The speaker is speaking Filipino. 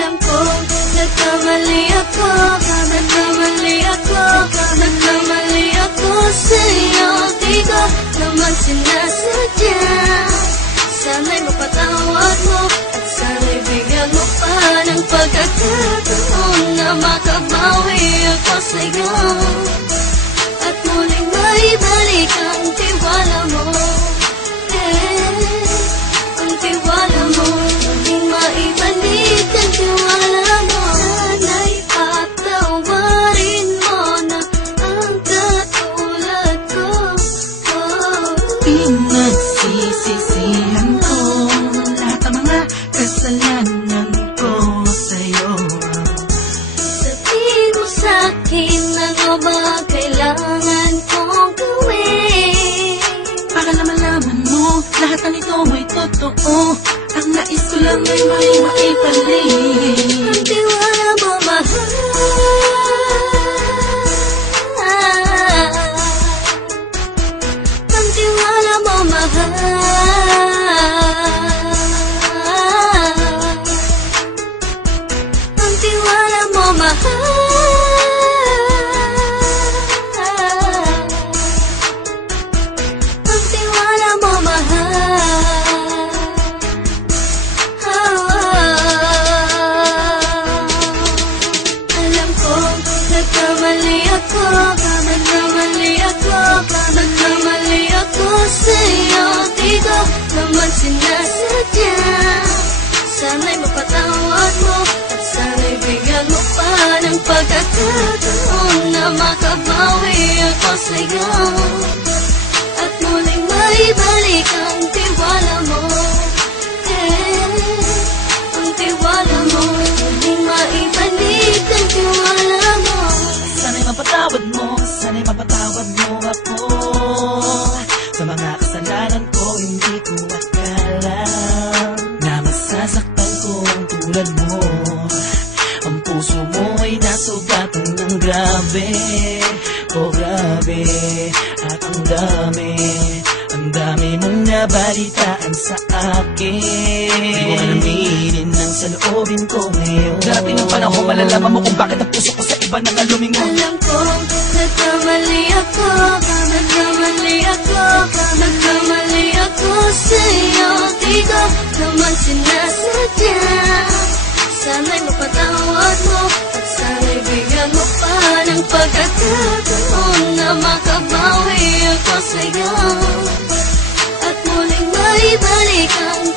Alam kong nagkamali ako, nagkamali ako, nagkamali ako sa'yo. Di ko naman sinasadya. Sana'y mapatawad mo at sana'y bigyan mo pa ng pagkakataon na makabawi ako sa'yo at muling maibalik ang tiwala mo. Ang tiwala mo, muling maibalik ang tiwala mo. Sana'y patawarin mo na ang katulad ko. Pinagsisisihan ko lahat ng mga kasalanan ko sa'yo. Sabihin mo sa'kin ano ba kailangan kong gawin Para na malaman mo lahat ng ito ay totoo. Ang nais ko lang ay may maibalik ang tiwala mo, mahal. Ang tiwala mo, mahal. Ang tiwala mo, mahal. Ang tiwala mo, mahal. Alam kong nagkamali ako, nagkamali ako, nagkamali ako sa'yo. Di ko naman sinasadya. Sana'y mapatawad mo at sana'y bigyan mo pa ng pagkakataon na makabawi ako sa'yo at muling maibalik ang tiwala mo. Ang tiwala mo, muling maibalik ang tiwala mo. Sana'y mapatawad mo, sana'y mapatawad mo ako sa mga kasalanan ko. Hindi ko akala na masasaktan ko ang tulad mo. Ang puso mo ay nasugatan ng grabe, oh grabe. At ang dami mong nabalitaan sa akin. Di ko alaminin ang saloobin ko ngayon. Darating ang panahon, malalaman mo kung bakit ang puso ko sa iba nang alumingon. Alam kong nagkamali ako, nagkamali ako, nagkamali ako sa'yo. Di ko naman sinasadya. Sana'y mapatawad mo at sana'y bigyan mo pa ng pagkakataon na makabawi ako sa'yo at muling maibalik ang